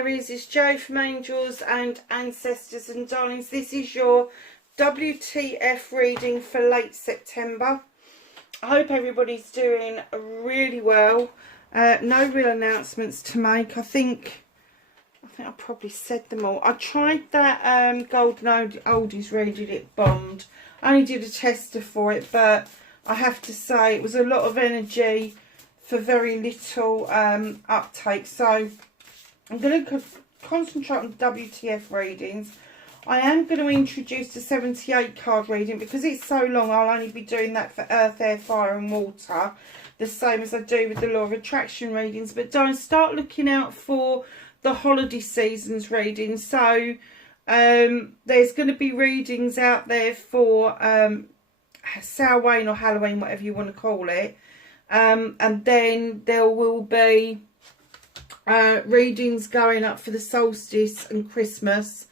Aries, it's Jo from Angels and Ancestors and Darlings. This is your WTF reading for late September. I hope everybody's doing really well. No real announcements to make. I think I probably said them all. I tried that Golden Oldies reading, it bombed. I only did a tester for it, but I have to say it was a lot of energy for very little uptake. So I'm going to concentrate on WTF readings. I am going to introduce the 78 card reading because it's so long. I'll only be doing that for Earth, Air, Fire and Water, the same as I do with the Law of Attraction readings. But don't start looking out for the holiday seasons readings. So there's going to be readings out there for Samhain or Halloween, whatever you want to call it. And then there will be readings going up for the solstice and Christmas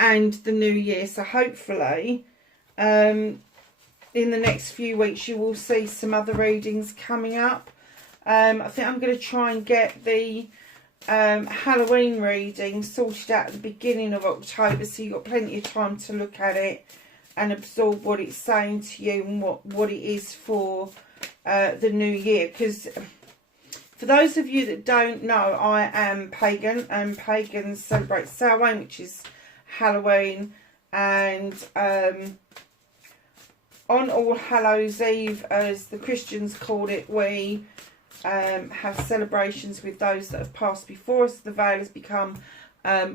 and the New Year. So hopefully in the next few weeks you will see some other readings coming up. I think I'm going to try and get the Halloween reading sorted out at the beginning of October, so you've got plenty of time to look at it and absorb what it's saying to you and what it is for the New Year. Because for those of you that don't know, I am pagan, and pagans celebrate Samhain, which is Halloween, and on All Hallows Eve, as the Christians call it, we have celebrations with those that have passed before us. The veil has become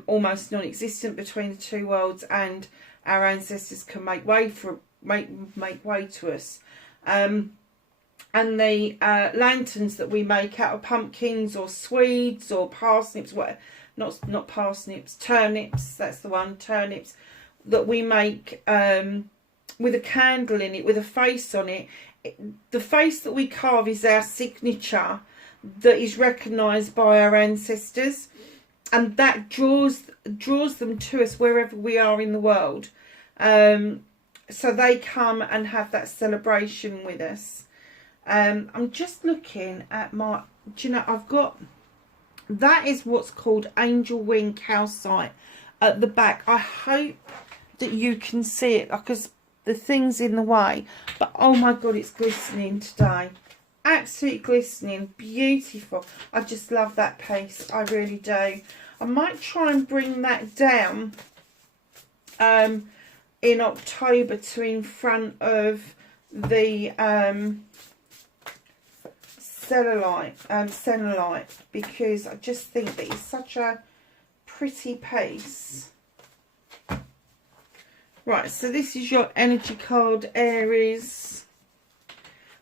almost non-existent between the two worlds, and our ancestors can make way to us. And the lanterns that we make out of pumpkins or swedes or parsnips, not parsnips, turnips, that's the one, turnips, that we make with a candle in it, with a face on it. The face that we carve is our signature that is recognised by our ancestors, and that draws them to us wherever we are in the world. So they come and have that celebration with us. I'm just looking at my, do you know, I've got, that is what's called angel wing calcite at the back. I hope that you can see it because the thing's in the way, but oh my god, it's glistening today. Absolutely glistening, beautiful. I just love that piece, I really do. I might try and bring that down in October to in front of the Cenolite, because I just think that it's such a pretty piece. Right, so this is your energy card, Aries.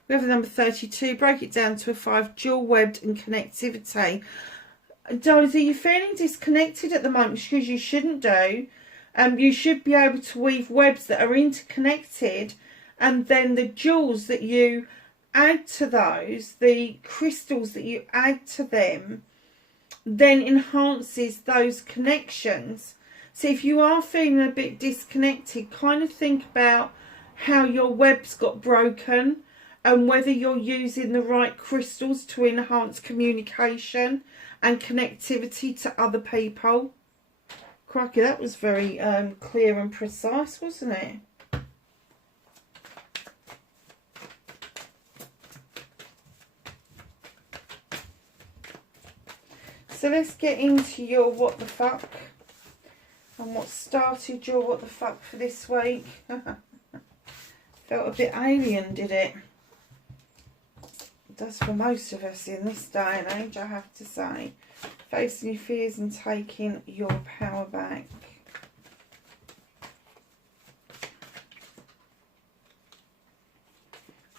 We have the number 32. Break it down to a 5. Dual webbed and connectivity. Darlings, are you feeling disconnected at the moment? Because you shouldn't do. You should be able to weave webs that are interconnected, and then the jewels that you add to those, the crystals that you add to them, then enhances those connections. So if you are feeling a bit disconnected, kind of think about how your webs got broken and whether you're using the right crystals to enhance communication and connectivity to other people. Crikey, that was very clear and precise, wasn't it? So let's get into your what the fuck and what started your what the fuck for this week. Felt a bit alien, did it? It does for most of us in this day and age, I have to say. Facing your fears and taking your power back.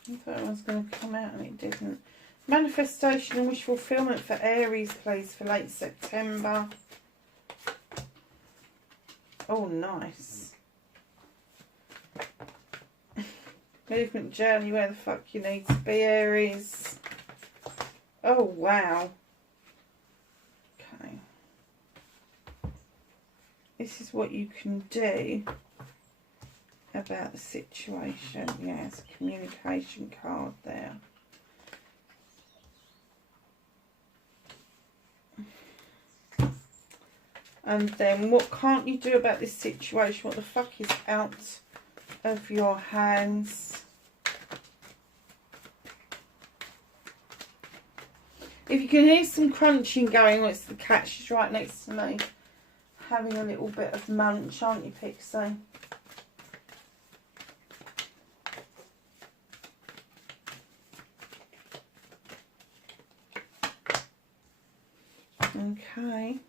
I thought it was going to come out and it didn't. Manifestation and wish fulfillment for Aries, please, for late September. Oh, nice. Movement journey, where the fuck you need to be, Aries. Oh, wow. Okay. This is what you can do about the situation. Yes, communication card there. And then what can't you do about this situation? What the fuck is out of your hands? If you can hear some crunching going on, it's the cat. She's right next to me, having a little bit of munch, aren't you, Pixie? Okay.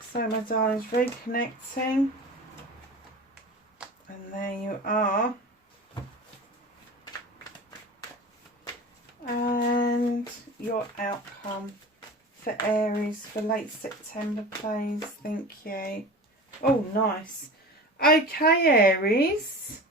So my darlings, reconnecting, and there you are. And your outcome for Aries for late September, please. Thank you. Oh, nice. Okay, Aries.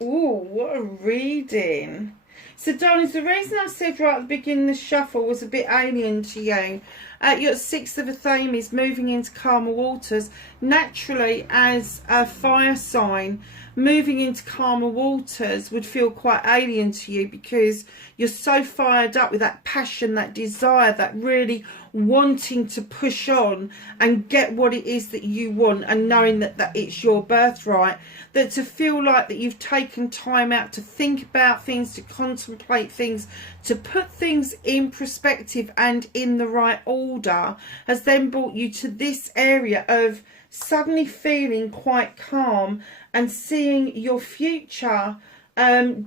Oh, what a reading. So, darlings, the reason I said right at the beginning the shuffle was a bit alien to you. Your 6th of Athames moving into calmer waters. Naturally, as a fire sign, moving into calmer waters would feel quite alien to you because you're so fired up with that passion, that desire, that really wanting to push on and get what it is that you want, and knowing that it's your birthright, that to feel like that you've taken time out to think about things, to contemplate things, to put things in perspective and in the right order, has then brought you to this area of suddenly feeling quite calm and seeing your future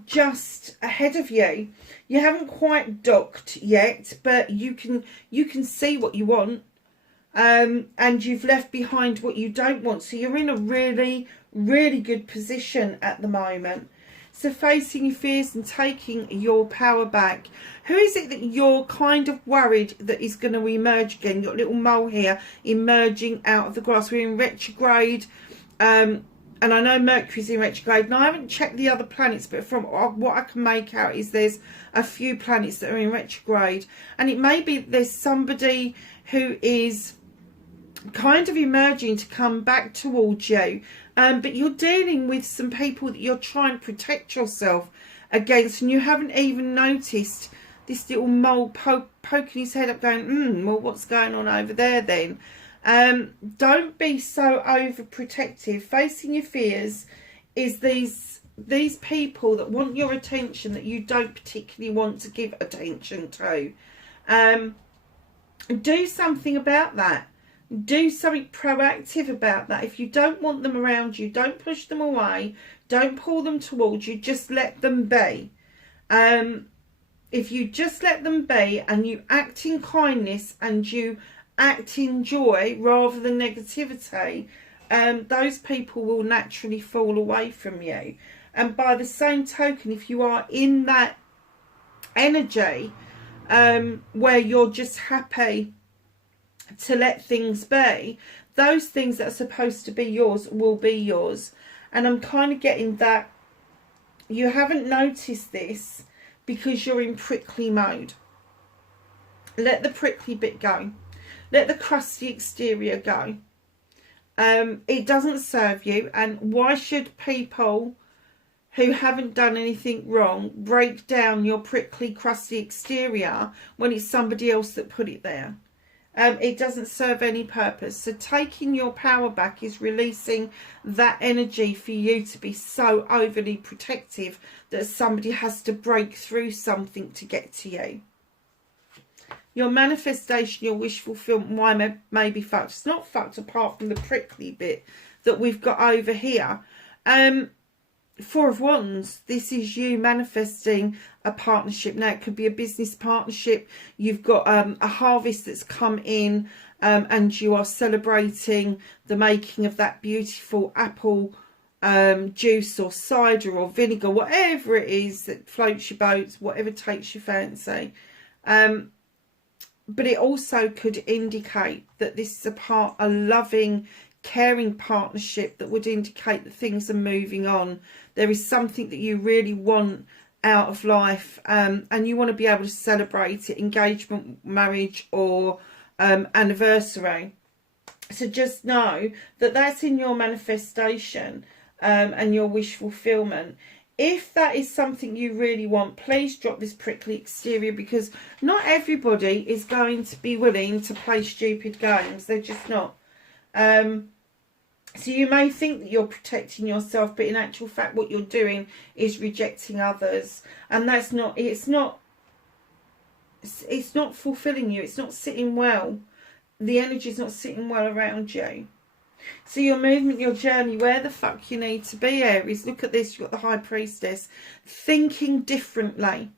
just ahead of you. You haven't quite docked yet, but you can see what you want, and you've left behind what you don't want. So you're in a really, really good position at the moment. So facing your fears and taking your power back. Who is it that you're kind of worried that is going to emerge again? You've got a little mole here emerging out of the grass. We're in retrograde. And I know Mercury's in retrograde. And I haven't checked the other planets, but from what I can make out is there's a few planets that are in retrograde. And it may be there's somebody who is kind of emerging to come back towards you. But you're dealing with some people that you're trying to protect yourself against. And you haven't even noticed this little mole poking his head up going, well, what's going on over there then? Don't be so overprotective. Facing your fears is these people that want your attention that you don't particularly want to give attention to. Do something about that. Do something proactive about that. If you don't want them around you, don't push them away. Don't pull them towards you. Just let them be. If you just let them be and you act in kindness and you act in joy rather than negativity, those people will naturally fall away from you. And by the same token, if you are in that energy where you're just happy to let things be, those things that are supposed to be yours will be yours. And I'm kind of getting that you haven't noticed this because you're in prickly mode. Let the prickly bit go. Let the crusty exterior go. It doesn't serve you. And why should people who haven't done anything wrong break down your prickly, crusty exterior when it's somebody else that put it there? It doesn't serve any purpose. So taking your power back is releasing that energy for you to be so overly protective that somebody has to break through something to get to you. Your manifestation, your wish fulfillment may be fucked. It's not fucked apart from the prickly bit that we've got over here. Four of Wands, this is you manifesting a partnership. Now, it could be a business partnership. You've got a harvest that's come in and you are celebrating the making of that beautiful apple juice or cider or vinegar, whatever it is that floats your boats, whatever takes your fancy. But it also could indicate that this is a loving, caring partnership that would indicate that things are moving on. There is something that you really want out of life, and you want to be able to celebrate it, engagement, marriage, or anniversary. So just know that that's in your manifestation and your wish fulfillment. If that is something you really want, please drop this prickly exterior, because not everybody is going to be willing to play stupid games. They're just not. So you may think that you're protecting yourself, but in actual fact what you're doing is rejecting others. And that's not, it's not fulfilling you. It's not sitting well. The energy is not sitting well around you. So your movement, your journey, where the fuck you need to be, Aries. Look at this. You've got the High Priestess thinking differently.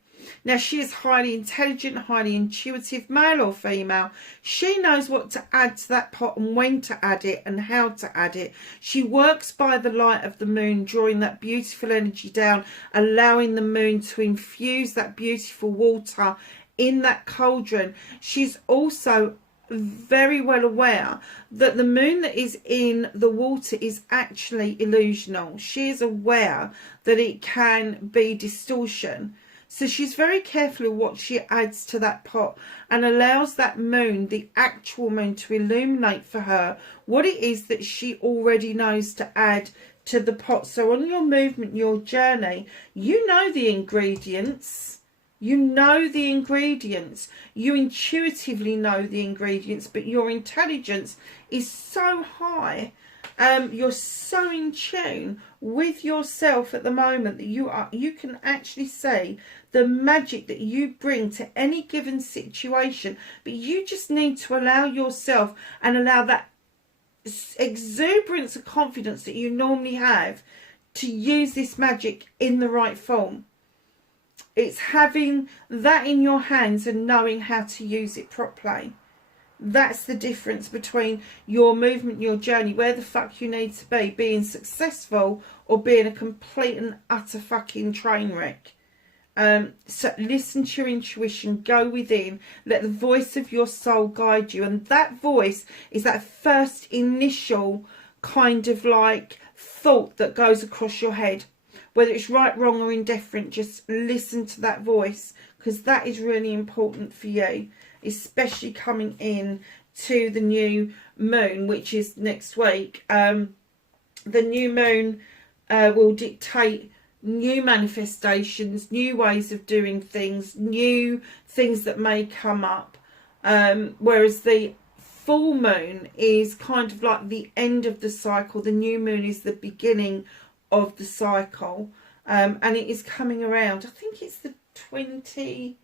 Now, she is highly intelligent, highly intuitive, male or female. She knows what to add to that pot and when to add it and how to add it. She works by the light of the moon, drawing that beautiful energy down, allowing the moon to infuse that beautiful water in that cauldron. She's also very well aware that the moon that is in the water is actually illusional. She is aware that it can be distortion. So she's very careful of what she adds to that pot and allows that moon, the actual moon, to illuminate for her what it is that she already knows to add to the pot. So on your movement, your journey, you know the ingredients. You know the ingredients. You intuitively know the ingredients, but your intelligence is so high. You're so in tune with yourself at the moment that you can actually see the magic that you bring to any given situation. But you just need to allow yourself and allow that exuberance of confidence that you normally have to use this magic in the right form. It's having that in your hands and knowing how to use it properly. That's the difference between your movement, your journey, where the fuck you need to be, being successful or being a complete and utter fucking train wreck. So listen to your intuition, go within, let the voice of your soul guide you. And that voice is that first initial kind of like thought that goes across your head. Whether it's right, wrong or indifferent, just listen to that voice, because that is really important for you, especially coming in to the new moon, which is next week. The new moon will dictate new manifestations, new ways of doing things, new things that may come up, whereas the full moon is kind of like the end of the cycle. The new moon is the beginning of the cycle, and it is coming around, I think it's the 25th,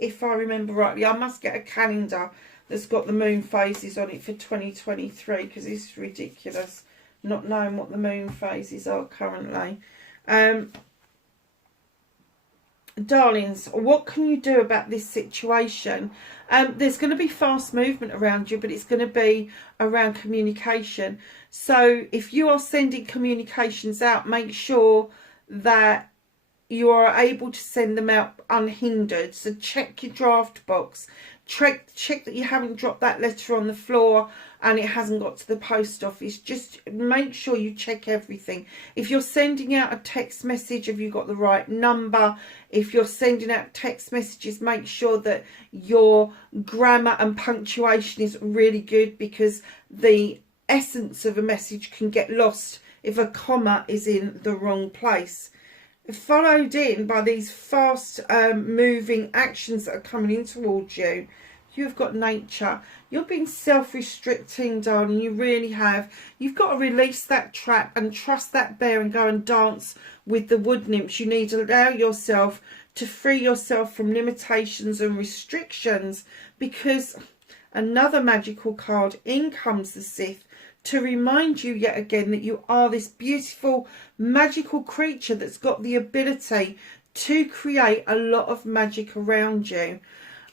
if I remember rightly. I must get a calendar that's got the moon phases on it for 2023, because it's ridiculous not knowing what the moon phases are currently. Darlings, what can you do about this situation? There's going to be fast movement around you, but it's going to be around communication. So if you are sending communications out, make sure that you are able to send them out unhindered. So check your draft box. Check that you haven't dropped that letter on the floor and it hasn't got to the post office. Just make sure you check everything. If you're sending out a text message, have you got the right number? If you're sending out text messages, make sure that your grammar and punctuation is really good, because the essence of a message can get lost if a comma is in the wrong place. Followed in by these fast moving actions that are coming in towards you. You've got nature. You're being self-restricting, darling. You really have. You've got to release that trap and trust that bear and go and dance with the wood nymphs. You need to allow yourself to free yourself from limitations and restrictions, because another magical card, in comes the Sept, to remind you yet again that you are this beautiful magical creature that's got the ability to create a lot of magic around you.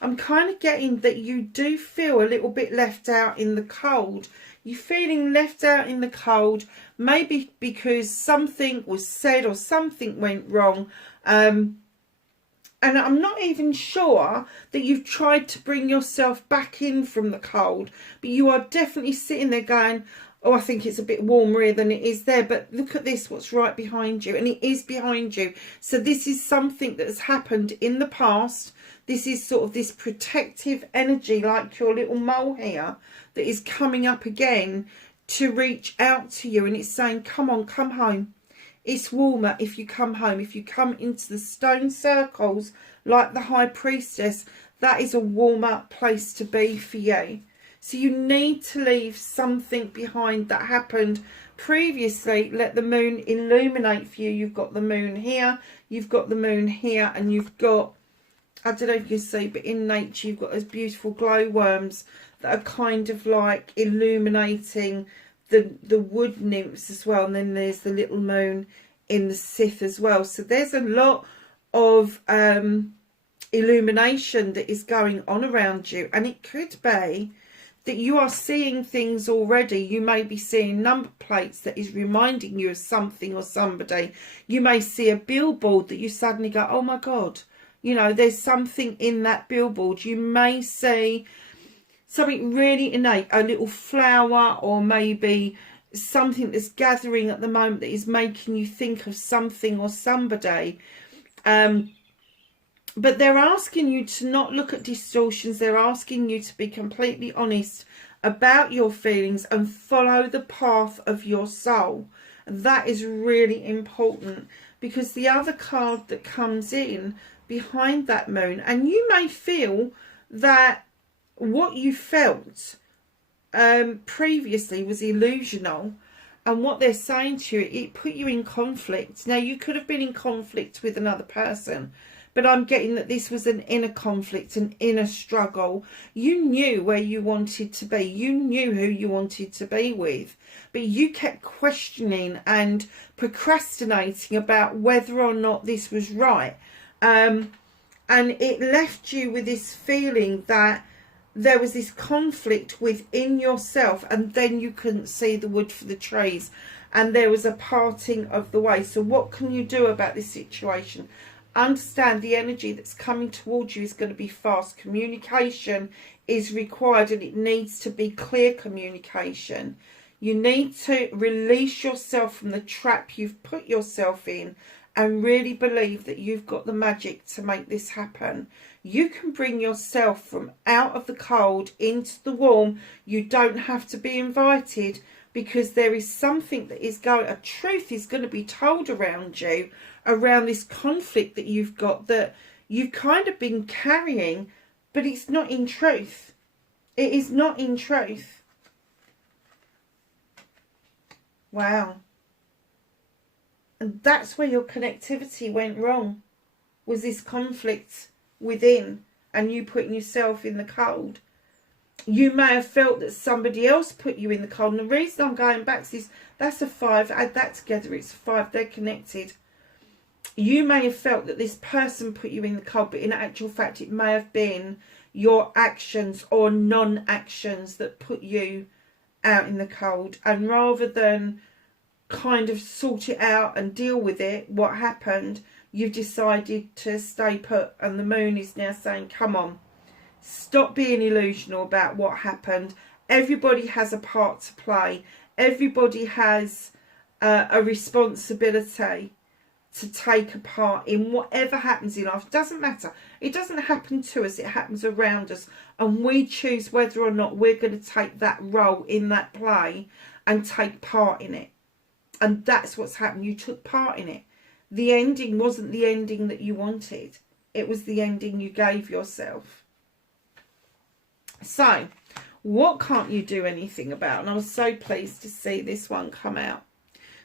I'm kind of getting that you do feel a little bit left out in the cold. You're feeling left out in the cold, maybe because something was said or something went wrong. And I'm not even sure that you've tried to bring yourself back in from the cold, but you are definitely sitting there going, oh, I think it's a bit warmer here than it is there. But look at this, what's right behind you. And it is behind you. So this is something that has happened in the past. This is sort of this protective energy, like your little mole here, that is coming up again to reach out to you. And it's saying, come on, come home. It's warmer if you come home. If you come into the stone circles like the High Priestess, that is a warmer place to be for you. So you need to leave something behind that happened previously. Let the moon illuminate for you. You've got the moon here, you've got the moon here, and you've got, I don't know if you can see, but in nature you've got those beautiful glowworms that are kind of like illuminating the wood nymphs as well. And then there's the little moon in the Sith as well. So there's a lot of illumination that is going on around you. And it could be that you are seeing things already. You may be seeing number plates that is reminding you of something or somebody. You may see a billboard that you suddenly go, oh my God, you know, there's something in that billboard. You may see something really innate, a little flower, or maybe something that's gathering at the moment that is making you think of something or somebody. But they're asking you to not look at distortions. They're asking you to be completely honest about your feelings and follow the path of your soul. And that is really important, because the other card that comes in behind that moon, and you may feel that what you felt previously was illusional, and what they're saying to you, it put you in conflict. Now, you could have been in conflict with another person, but I'm getting that this was an inner conflict, an inner struggle. You knew where you wanted to be. You knew who you wanted to be with. But you kept questioning and procrastinating about whether or not this was right. And it left you with this feeling that there was this conflict within yourself, and then you couldn't see the wood for the trees. And there was a parting of the way. So what can you do about this situation? Understand the energy that's coming towards you is going to be fast. Communication is required, and it needs to be clear communication. You need to release yourself from the trap you've put yourself in and really believe that you've got the magic to make this happen. You can bring yourself from out of the cold into the warm. You don't have to be invited, because there is something that is going, a truth is going to be told around you, around this conflict that you've got, that you've kind of been carrying, but it's not in truth. It is not in truth. Wow. And that's where your connectivity went wrong, was this conflict within and you putting yourself in the cold. You may have felt that somebody else put you in the cold. And the reason I'm going back to this, that's a 5. Add that together, it's a 5. They're connected. You may have felt that this person put you in the cold, but in actual fact, it may have been your actions or non-actions that put you out in the cold. And rather than kind of sort it out and deal with it, what happened, you've decided to stay put. And the moon is now saying, come on. Stop being illusional about what happened. Everybody has a part to play. Everybody has a responsibility to take a part in whatever happens in life. It doesn't matter. It doesn't happen to us. It happens around us. And we choose whether or not we're going to take that role in that play and take part in it. And that's what's happened. You took part in it. The ending wasn't the ending that you wanted. It was the ending you gave yourself. So, what can't you do anything about? And I was so pleased to see this one come out.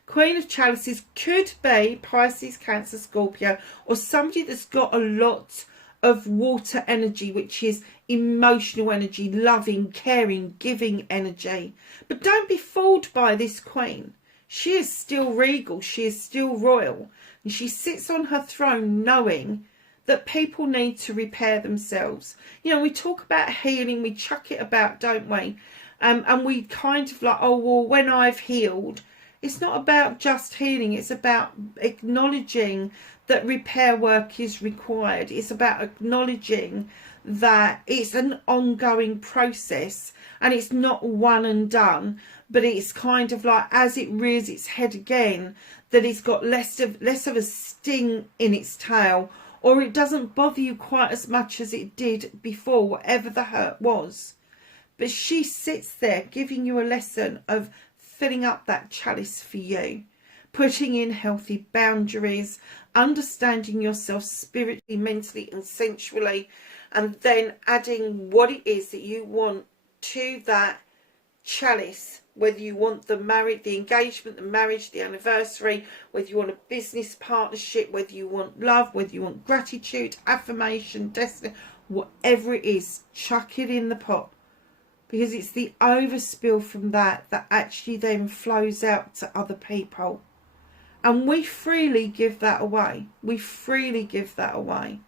Queen of Chalices could be Pisces, Cancer, Scorpio, or somebody that's got a lot of water energy, which is emotional energy, loving, caring, giving energy. But don't be fooled by this queen. She is still regal. She is still royal. And she sits on her throne knowing that people need to repair themselves. You know, we talk about healing, we chuck it about, don't we? And we kind of like, oh, well, when I've healed, it's not about just healing. It's about acknowledging that repair work is required. It's about acknowledging that it's an ongoing process and it's not one and done, but it's kind of like as it rears its head again, that it's got less of a sting in its tail, or it doesn't bother you quite as much as it did before, whatever the hurt was. But she sits there giving you a lesson of filling up that chalice for you, putting in healthy boundaries, understanding yourself spiritually, mentally and sensually, and then adding what it is that you want to that chalice, whether you want the engagement, the marriage, the anniversary, whether you want a business partnership, whether you want love, whether you want gratitude, affirmation, destiny, whatever it is, chuck it in the pot. Because it's the overspill from that actually then flows out to other people. And we freely give that away. We freely give that away.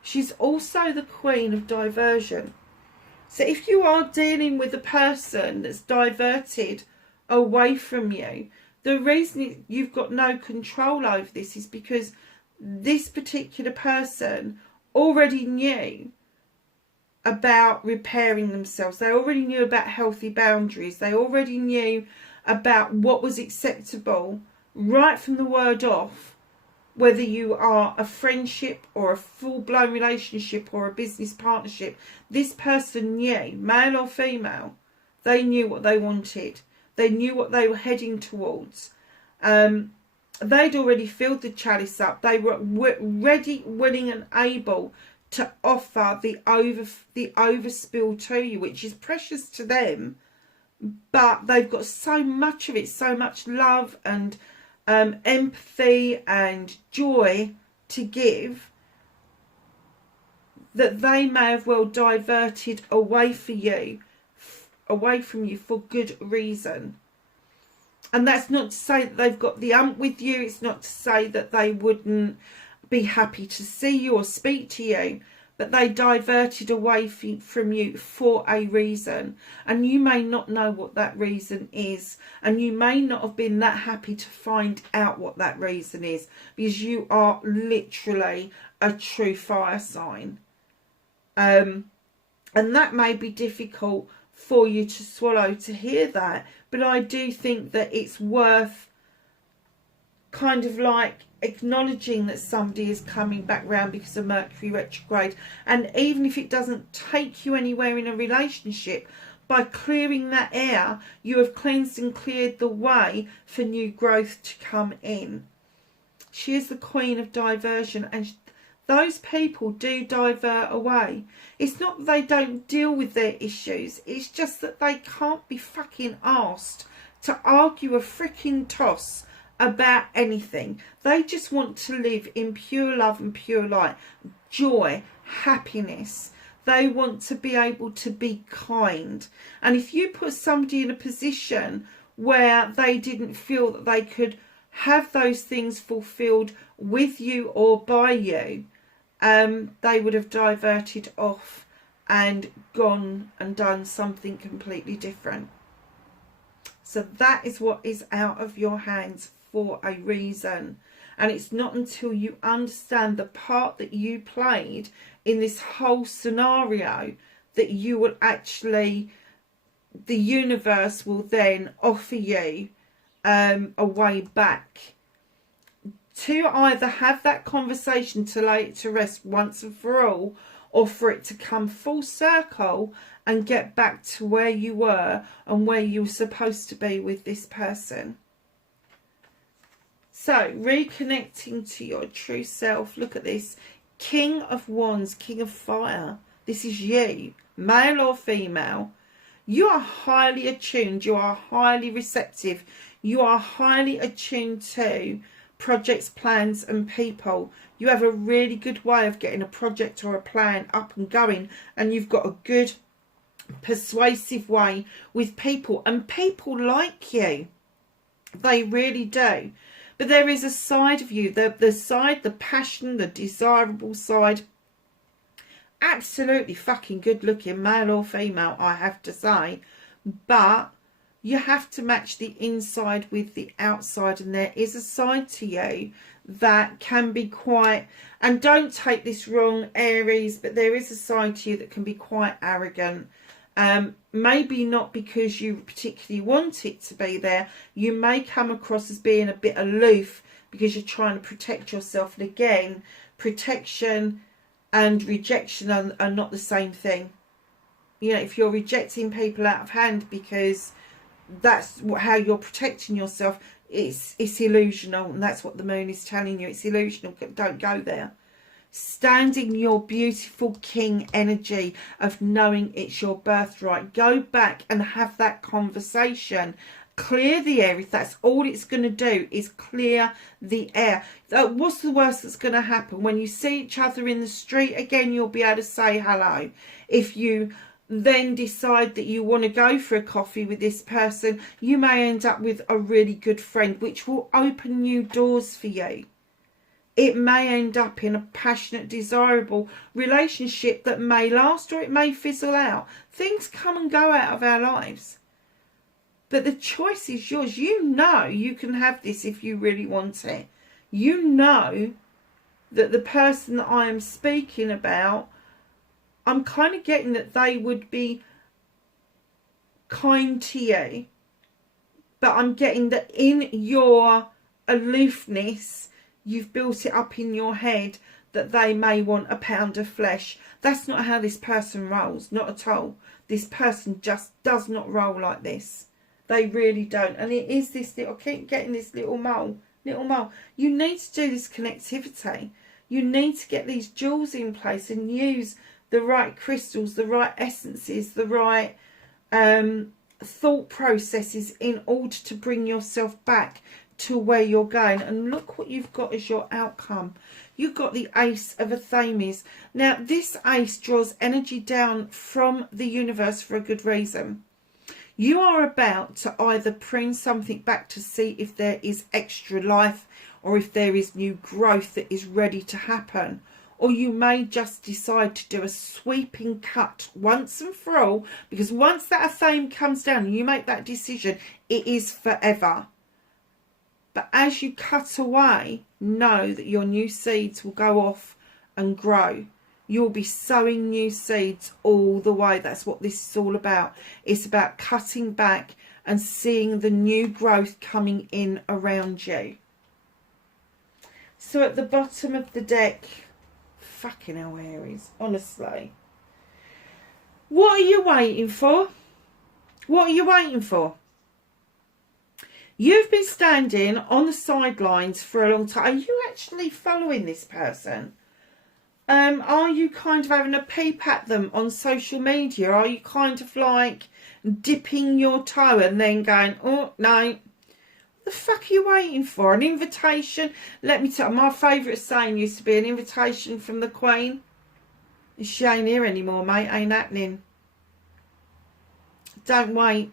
She's also the queen of diversion. So if you are dealing with a person that's diverted away from you, the reason you've got no control over this is because this particular person already knew about repairing themselves. They already knew about healthy boundaries. They already knew about what was acceptable right from the word off, whether you are a friendship or a full-blown relationship or a business partnership. This person knew, male or female, they knew what they wanted. They knew what they were heading towards. They'd already filled the chalice up. They were ready, willing and able to offer the overspill to you, which is precious to them, but they've got so much of it, so much love and empathy and joy to give, that they may have well diverted away from you for good reason. And that's not to say that they've got the ump with you. It's not to say that they wouldn't be happy to see you or speak to you, but they diverted away from you for a reason, and you may not know what that reason is, and you may not have been that happy to find out what that reason is, because you are literally a true fire sign, and that may be difficult for you to swallow, to hear that, but I do think that it's worth kind of like acknowledging that somebody is coming back round because of Mercury retrograde. And even if it doesn't take you anywhere in a relationship, by clearing that air, you have cleansed and cleared the way for new growth to come in. She is the queen of diversion, and those people do divert away. It's not that they don't deal with their issues, it's just that they can't be fucking asked to argue a freaking toss about anything. They just want to live in pure love and pure light, joy, happiness. They want to be able to be kind. And if you put somebody in a position where they didn't feel that they could have those things fulfilled with you or by you, they would have diverted off and gone and done something completely different. So that is what is out of your hands for a reason. And it's not until you understand the part that you played in this whole scenario that you will actually, the universe will then offer you a way back to either have that conversation to lay it to rest once and for all, or for it to come full circle and get back to where you were and where you were supposed to be with this person. So, reconnecting to your true self. Look at this. King of Wands, King of Fire. This is you, male or female. You are highly attuned. You are highly receptive. You are highly attuned to projects, plans and people. You have a really good way of getting a project or a plan up and going, and you've got a good persuasive way with people, and people like you. They really do. But there is a side of you, the side, the passion, the desirable side. Absolutely fucking good looking, male or female, I have to say. But You have to match the inside with the outside, and there is a side to you that can be quite, and don't take this wrong, Aries, but there is a side to you that can be quite arrogant. Maybe not because you particularly want it to be there. You may come across as being a bit aloof because you're trying to protect yourself. And again, protection and rejection are not the same thing. You know, if you're rejecting people out of hand because that's how you're protecting yourself, it's illusional, and that's what the moon is telling you. It's illusional. Don't go there. Stand in your beautiful king energy of knowing it's your birthright. Go back and have that conversation. Clear the air. If that's all it's going to do, is clear the air. What's the worst that's going to happen? When you see each other in the street again, you'll be able to say hello. If you then decide that you want to go for a coffee with this person, you may end up with a really good friend, which will open new doors for you. It may end up in a passionate, desirable relationship that may last, or it may fizzle out. Things come and go out of our lives. But the choice is yours. You know you can have this if you really want it. You know that the person that I am speaking about, I'm kind of getting that they would be kind to you. But I'm getting that in your aloofness, you've built it up in your head that they may want a pound of flesh. That's not how this person rolls. Not at all. This person just does not roll like this. They really don't. And it is this little, keep getting this little mole. You need to do this connectivity. You need to get these jewels in place and use the right crystals, the right essences, the right thought processes in order to bring yourself back to where you're going. And look what you've got as your outcome. You've got the Ace of Athames. Now, this ace draws energy down from the universe for a good reason. You are about to either prune something back to see if there is extra life or if there is new growth that is ready to happen. Or you may just decide to do a sweeping cut once and for all, because once that Athame comes down and you make that decision, it is forever. But as you cut away, know that your new seeds will go off and grow. You'll be sowing new seeds all the way. That's what this is all about. It's about cutting back and seeing the new growth coming in around you. So at the bottom of the deck, fucking hell, Aries, honestly. What are you waiting for? What are you waiting for? You've been standing on the sidelines for a long time. Are you actually following this person? Are you kind of having a peep at them on social media? Are you kind of like dipping your toe and then going, oh, no. What the fuck are you waiting for? An invitation? Let me tell you, my favourite saying used to be an invitation from the Queen. She ain't here anymore, mate. Ain't happening. Don't wait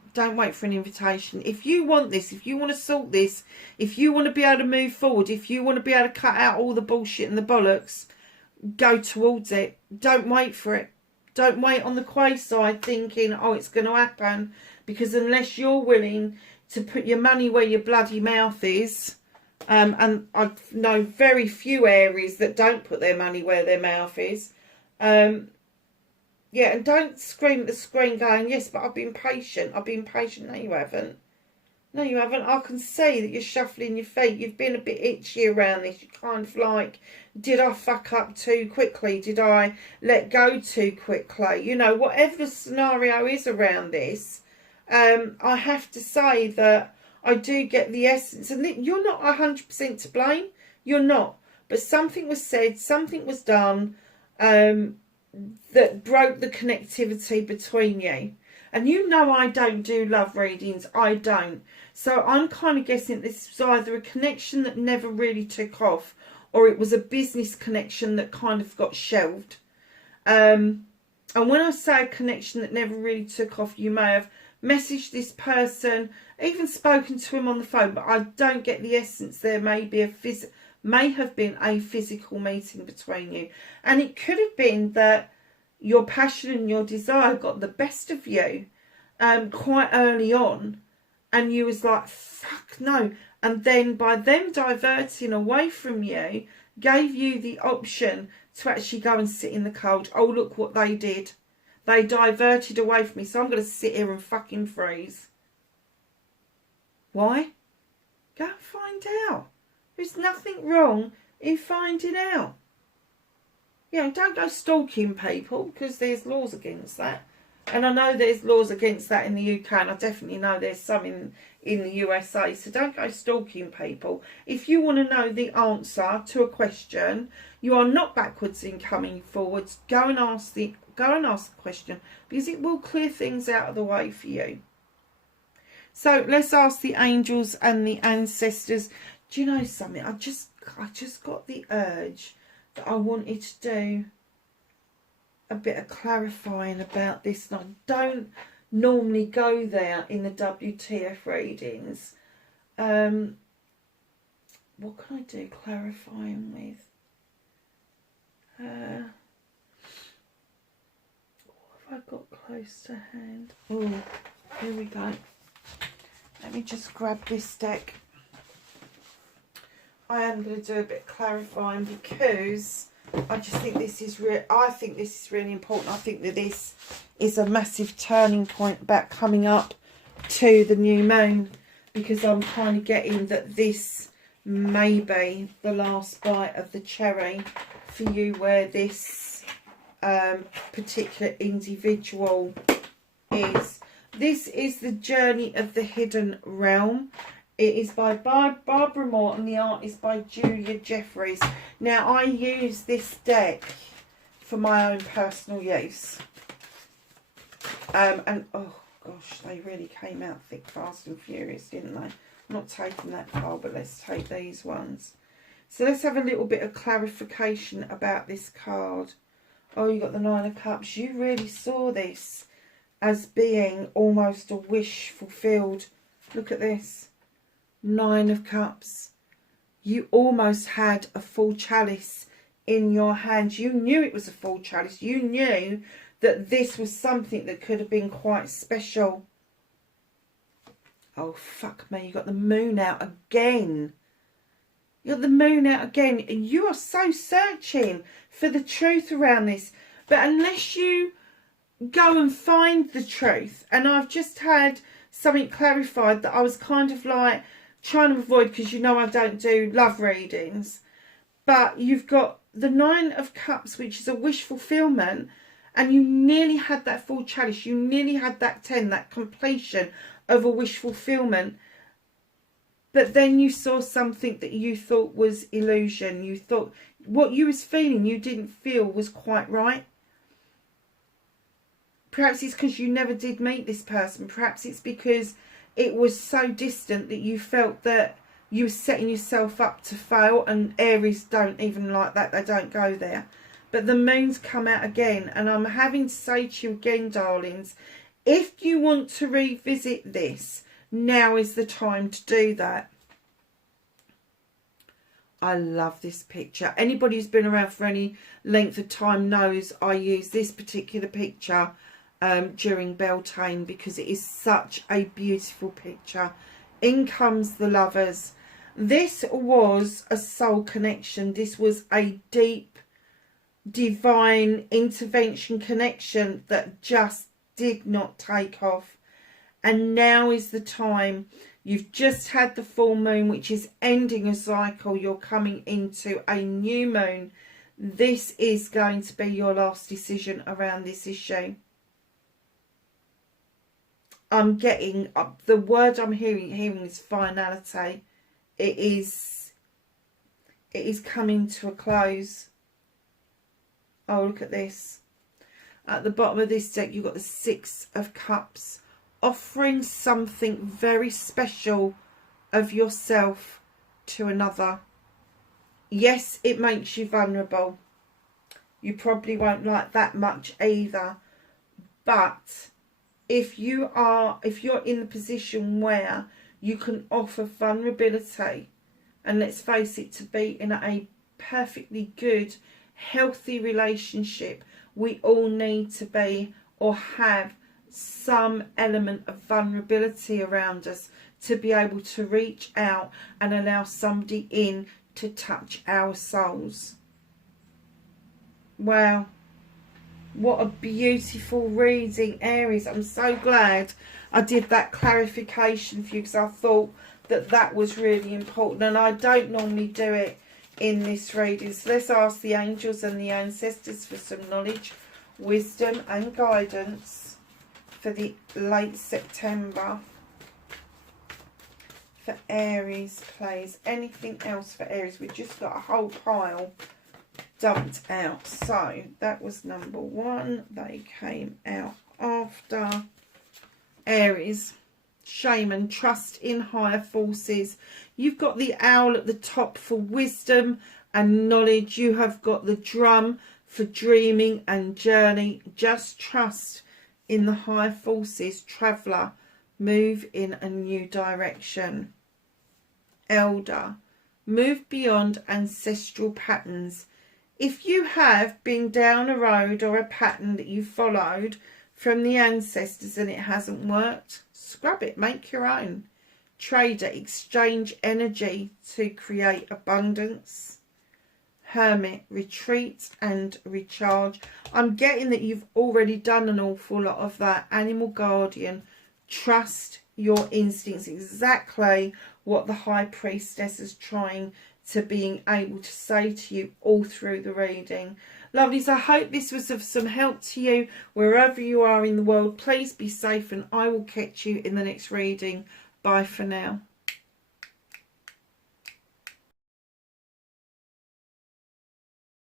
for an invitation. If you want this, if you want to sort this, if you want to be able to move forward, if you want to be able to cut out all the bullshit and the bollocks, go towards it. Don't wait for it. Don't wait on the quay side thinking, oh, it's going to happen. Because unless you're willing to put your money where your bloody mouth is, and I know very few Aries that don't put their money where their mouth is, yeah, and don't scream at the screen going, yes, but I've been patient. I've been patient. No, you haven't. No, you haven't. I can see that you're shuffling your feet. You've been a bit itchy around this. You're kind of like, did I fuck up too quickly? Did I let go too quickly? You know, whatever the scenario is around this, I have to say that I do get the essence. And you're not 100% to blame. You're not. But something was said, something was done, that broke the connectivity between you. And you know I don't do love readings. I don't. So I'm kind of guessing this was either a connection that never really took off, or it was a business connection that kind of got shelved. And when I say a connection that never really took off, you may have messaged this person, even spoken to him on the phone, but I don't get the essence. There may have been a physical meeting between you. And it could have been that your passion and your desire got the best of you quite early on. and you was like, fuck no. And then by them diverting away from you, gave you the option to actually go and sit in the cold. Oh, look what they did. They diverted away from me, so I'm going to sit here and fucking freeze. Why? Go and find out. There's nothing wrong in finding out. You know, don't go stalking people, because there's laws against that. And I know there's laws against that in the UK, and I definitely know there's some in the USA. So don't go stalking people. If you want to know the answer to a question, you are not backwards in coming forwards. Go and ask the question, because it will clear things out of the way for you. So let's ask the angels and the ancestors. Do you know something? I just got the urge that I wanted to do a bit of clarifying about this, and I don't normally go there in the WTF readings. What can I do clarifying with? What have I got close to hand? Oh, here we go. Let me just grab this deck. I am going to do a bit of clarifying, because I just think this is really important. I think that this is a massive turning point about coming up to the new moon, because I'm kind of getting that this may be the last bite of the cherry for you, where this particular individual is. This is The Journey of the Hidden Realm. It is by Barbara Moore, and the art is by Julia Jeffries. Now, I use this deck for my own personal use. And, oh gosh, they really came out thick, fast and furious, didn't they? I'm not taking that far, but let's take these ones. So let's have a little bit of clarification about this card. Oh, you got the Nine of Cups. You really saw this as being almost a wish fulfilled. Look at this. Nine of Cups. You almost had a full chalice in your hands. You knew it was a full chalice. You knew that this was something that could have been quite special. Oh, fuck me. You got the moon out again. You got the moon out again. And you are so searching for the truth around this. But unless you go and find the truth, and I've just had something clarified that I was kind of like trying to avoid, because you know I don't do love readings, but you've got the Nine of Cups, which is a wish fulfillment, and you nearly had that full chalice. You nearly had that 10, that completion of a wish fulfillment, but then you saw something that you thought was illusion. You thought what you was feeling, you didn't feel was quite right. Perhaps it's because you never did meet this person. Perhaps it's because it was so distant that you felt that you were setting yourself up to fail. And Aries don't even like that. They don't go there. But the moon's come out again. And I'm having to say to you again, darlings, if you want to revisit this, now is the time to do that. I love this picture. Anybody who's been around for any length of time knows I use this particular picture during Beltane, because it is such a beautiful picture. In comes the lovers. This was a soul connection. This was a deep divine intervention connection that just did not take off. And now is the time. You've just had the full moon, which is ending a cycle. You're coming into a new moon. This is going to be your last decision around this issue. I'm getting, the word I'm hearing is finality. It is coming to a close. Oh, look at this. At the bottom of this deck, you've got the Six of Cups, offering something very special of yourself to another. Yes, it makes you vulnerable. You probably won't like that much either. But if you're in the position where you can offer vulnerability, and let's face it, to be in a perfectly good, healthy relationship, we all need to be or have some element of vulnerability around us to be able to reach out and allow somebody in to touch our souls. Wow. What a beautiful reading, Aries. I'm so glad I did that clarification for you, because I thought that that was really important, and I don't normally do it in this reading. So let's ask the angels and the ancestors for some knowledge, wisdom and guidance for the late September for Aries, please. Anything else for Aries? We've just got a whole pile dumped out. So that was number one. They came out after. Aries, shaman, trust in higher forces. You've got the owl at the top for wisdom and knowledge. You have got the drum for dreaming and journey. Just trust in the higher forces. Traveller, move in a new direction. Elder, move beyond ancestral patterns. If you have been down a road or a pattern that you followed from the ancestors and it hasn't worked, scrub it, make your own. Trader, exchange energy to create abundance. Hermit, retreat and recharge. I'm getting that you've already done an awful lot of that. Animal guardian, trust your instincts. Exactly what the High Priestess is trying to being able to say to you all through the reading. Lovelies, I hope this was of some help to you wherever you are in the world. Please be safe, and I will catch you in the next reading. Bye for now.